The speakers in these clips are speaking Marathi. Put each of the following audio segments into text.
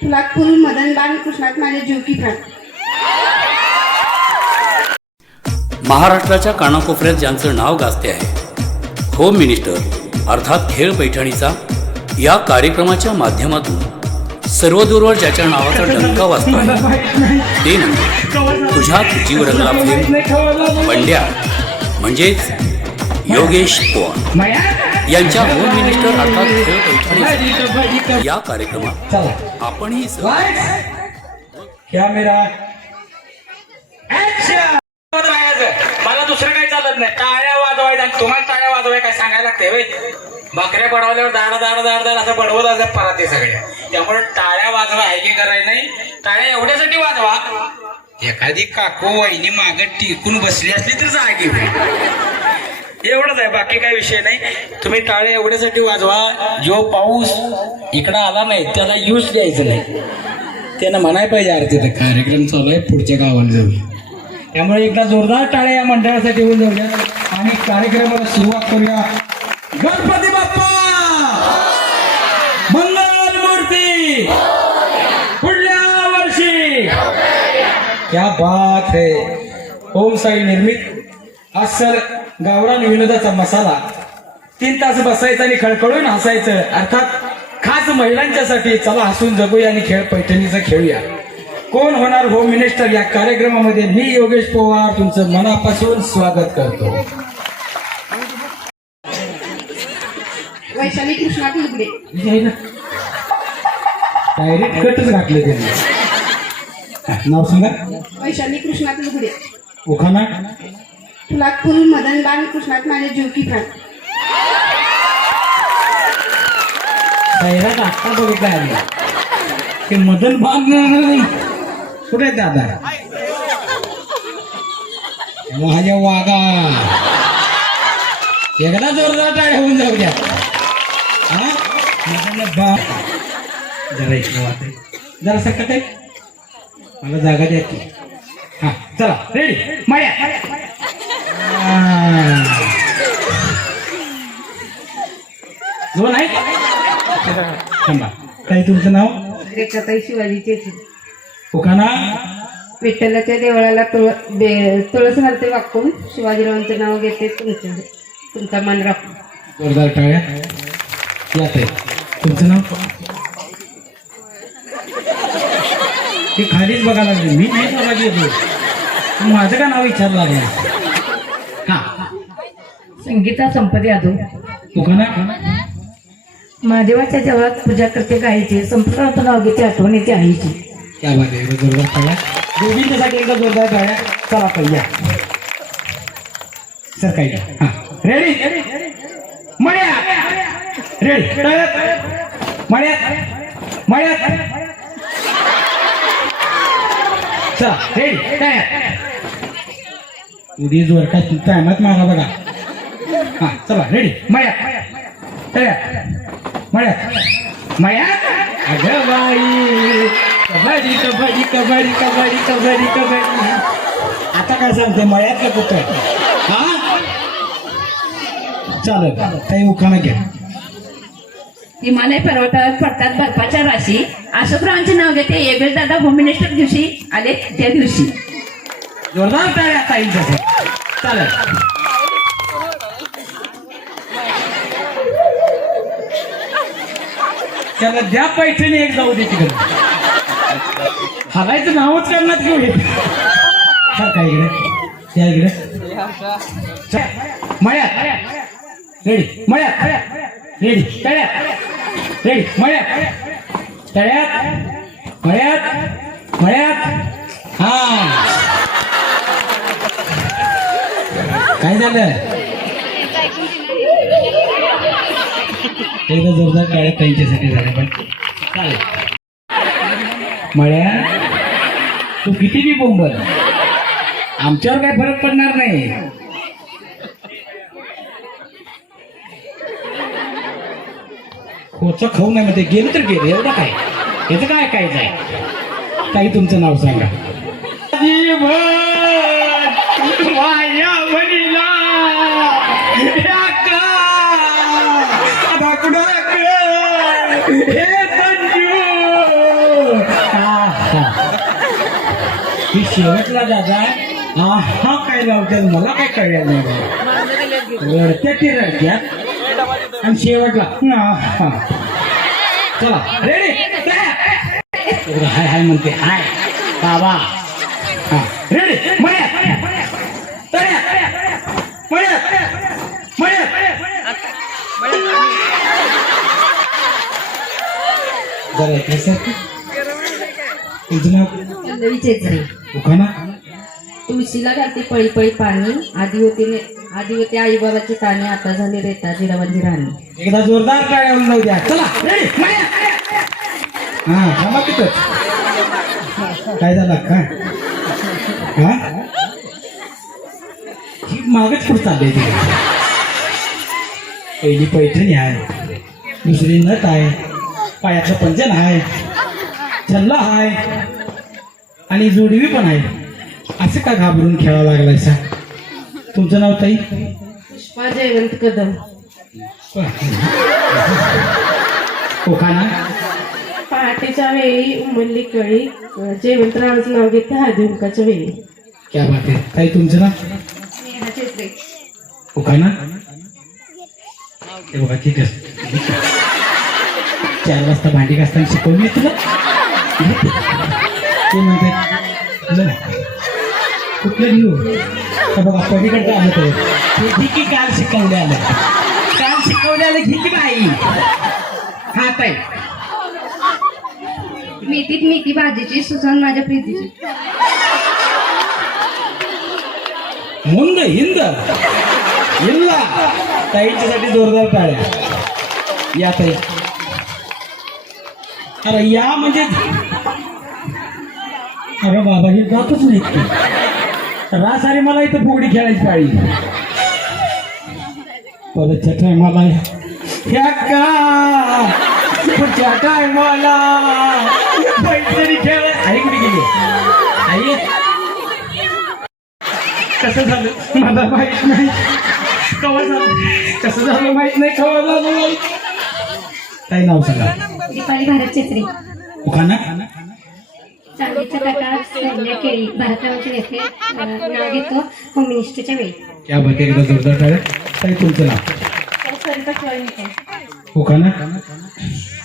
फुलात मदन बाण कृष्णात माझे जीव की प्राण. महाराष्ट्राच्या कानाकोपऱ्यात ज्यांचं नाव गाजते आहे होम मिनिस्टर अर्थात खेळ पैठणीचा या कार्यक्रमाच्या माध्यमातून सर्वदूरवर ज्याच्या नावाचा डंका वाजतो आहे ते म्हणजे तुझ्यात जीव रंगला फेम पंड्या म्हणजेच योगेश पवार. यांच्या होम मिनिस्टर अर्थात खेळ पैठणी. या कार्यक्रमात चला. आपणही कॅमेरा मला दुसरं काही चालत नाही. टाळ्या वाजवायच्या आणि तुम्हाला टाळ्या वाजवाय काय सांगायला लागते होय? भाकऱ्या पडवल्यावर दाडा दाडा दाड दाड असं बडवत असं परत ते सगळ्या त्यामुळे टाळ्या वाजवा आहे की करायला नाही. टाळ्या एवढ्यासाठी वाजवा. एखादी काकू वहिनी माग टिकून बसली असली तर जागी एवढंच आहे बाकी काही विषय नाही. तुम्ही टाळे एवढ्यासाठी वाजवा जो पाऊस इकडं आला नाही त्याला यूज द्यायचं नाही. त्यानं म्हणाय पाहिजे अरे तिथं कार्यक्रम चालू आहे पुढच्या गावाला जाऊया. त्यामुळे एकदा जोरदार टाळ्या या मंडळासाठी होऊन जाऊया आणि कार्यक्रमाला सुरुवात करूया. गणपती बाप्पा! मंगल मूर्ती! पुढल्या वर्षी! क्या बात है! ओम साई निर्मित. अस्सल गावरान विनोदाचा मसाला. तीन तास बसायचं आणि खळखळून हसायचं. अर्थात खास महिलांच्यासाठी चला हसून जगूया आणि खेळ पैठणीचा खेळूया. कोण होणार होम मिनिस्टर या कार्यक्रमामध्ये? मी योगेश पवार तुमचं मनापासून स्वागत करतो. वैशाली कृष्णा कुलगुडे डायरेक्ट कटच घातले त्यांनी. नाव सांगा. वैशाली कृष्णा कुलगुडे उखाणा. फुलात मदन बाण कृष्णात माझे जीव की प्राण जाहिरात आत्ता बघितला आली ते मदन बाग कुठे दादा? माझ्या वागा एकदा जोरदार टाळ्या होऊन जाऊ द्या. हा? मदन बाग. जरा इकडे वाटते जरा सकत आहे. मला जागा द्या की. हा चला. रेडी माड्या दोन आहे थांबा. काही तुमचं नाव? रेखाताई शिवाजीचे उखाणा विठ्ठलाच्या देवळाला तुळ बे- तुळस घालते वाकून. शिवाजीरावांचं नाव घेते तुमच्या तुमचा मान राखून. जोरदार टाळ्या. यात आहे तुमचं नाव? ते खालीच बघा लागले. मी नाही बघा घेतो माझं का नाव विचारलं लागलं? हा संगीता संपदे यादव. महादेवाच्या देवळात पूजा करते गायची संपूर्ण नाव घेते आठवणीची आईची. क्या बात आहे एकदा जोरदार एकदा टाळ्या चला पहिल्या सर काही हा. रेडी मळ्यात. रेडी टाळ्यात मळ्यात. मळ्यात. चला. रेडी टाळ्यात उडीज वर काय टायमात मारा बघा. हा चला रेडी मया तळ्यात मया मया अगं बाई कबड्डी कबड्डी कबड्डी कबड्डी कबड्डी कबड्डी. आता काय सांगते मळ्यात का कुठं? हा? चालेल काही उखाणा घ्या. हिमालय पर्वतावर पडतात बर्फाच्या राशी. अशोकरावांचे नाव घेते. एबेल दादा होम मिनिस्टर दिवशी आले त्या दिवशी. जोरदार टाळ्या ताईंसाठी चालेल त्याला द्या पैठणी एक जाऊ दे तिकडे हलायचं नावच करणार घेऊ हे काय इकडे त्या इकडे चल, मळ्यात रेडी मळ्यात रेडी तळ्यात रेडी मळ्यात तळ्यात मळ्यात मळ्यात हा काय झालं एकदा जोरदार काय त्यांच्यासाठी झालं पण चालेल. मळ्या तू किती बी बोंबल आमच्यावर काय फरक पडणार नाही. खोच खाऊ नाही मध्ये गेलं तर गेलं एवढं काय? याचं काय काय काही तुमचं नाव सांगा. ती शेवटला दादा हा काय लावतात मला काय कळलं नाही रडत्या ते रडत्यात आणि शेवटला चला रेडी हाय हाय म्हणते हाय बाबा हा रेडी तुमचं नाव पल्लवी चेचरे. उखाना तुळशीला घालते पळी पळी पाणी. आधी होते आधी होते आई बाबाची काने आता झाले रेता जिराबांची राणी. एकदा जोरदार होऊन जाऊ द्या. चला. हा थांबा तिथं काय झालं काय हा? ही मागच पुढे चालली ती. पहिली पैठणी आहे. दुसरी नथ आहे. पायाचं पंजन आहे छल्ला आहे आणि जोडवी पण आहे. असं का घाबरून खेळावं लागलाय सा? तुमचं नाव ताई? पुष्पा जयवंत कदम. पहाटेच्या वेळी उमलली कळी जयवंतरावांचं नाव घेते हळदीमुखाच्या वेळी. क्या बात आहे. ताई तुमचं नाव? बघा ठीक आहे. चार वाजता भांडी घासताना शिकवली तुला ते म्हणते "ल, कुठलं लिहू तर बघा पलीकडे आलं तर घे की काल शिकवले आलं. काल शिकवले आलं घे की बाई. हा ताई मेथीत मेथी भाजीची सुसान माझ्या प्रीतीची. मुंद हिंद. हिंदला ताईच्यासाठी जोरदार टाळ्या या ताई. अरे या म्हणजे अरे बाबा हे जातच नाही रास अरे मला इथं फुगडी खेळायची पाळी परतच्या टायमाला ह्या का? पुढच्या टायमाला मैत्रिणी खेळ आई कुठे गेली? आई? कसं झालं? मला माहीत नाही. कवा झालं? कसं झालं माहीत नाही. कवा झालं? काय नाव सांगा? दीपाली भारत चित्रे उखाना चांदीच्या ताटात सैन्य केळी भारतावरची नेते अं, नाव घेतो होम मिनिस्टरच्या वेळी. क्या बात एकदा जोरदार टाळ्या. ताई तुमचं नाव? उखाना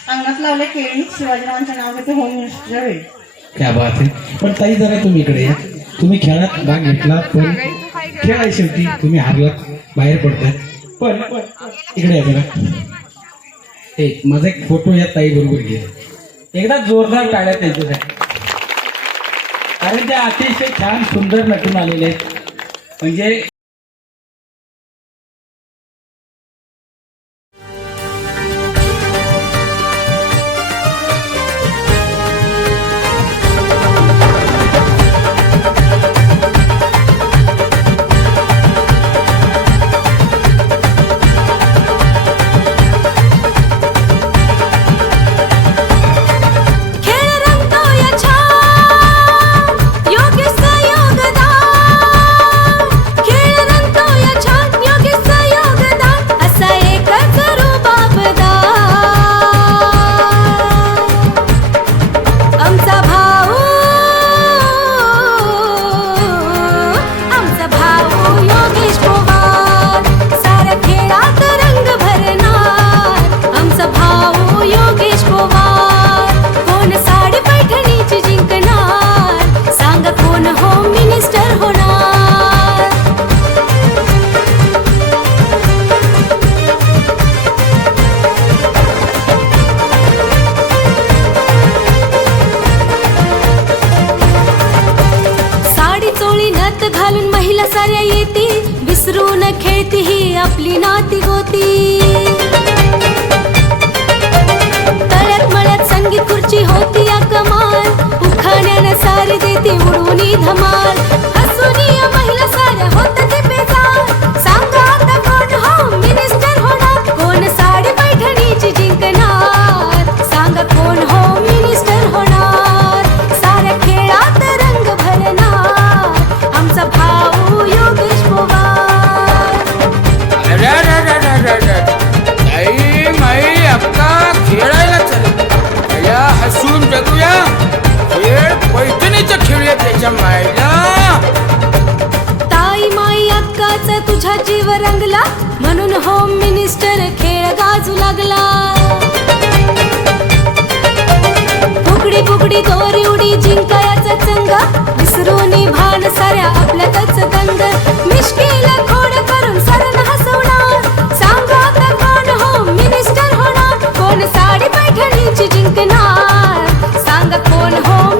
अंगात लावले केळी शिवाजीरावांचं नाव घेते होम मिनिस्टरच्या वेळी. क्या बात आहे. पण ताई जरा तुम्ही इकडे या. तुम्ही खेळात भाग घेतला पण खेळाय शेवटी तुम्ही हारलात बाहेर पडतात पण इकडे या जरा. ते माझा एक फोटो या ताई बरोबर घेतो एकदा जोरदार टाळ्या त्यांच्यासाठी. कारण त्या अतिशय छान सुंदर नटून आलेले आहेत. म्हणजे देते उडवून धमाल. लागला. म्हणून होम मिनिस्टर खेळ गाजू लागला. फुगडी फुगडी दोरी उडी जिंकायाचा चंग. विसरून भान साऱ्या आपल्यातच गंग मिश्किला खोड करून सरण हसवणा सांगा आता कोण होम मिनिस्टर होणार? कोण साडी पैठणीची जिंकणार? सांगा कोण होम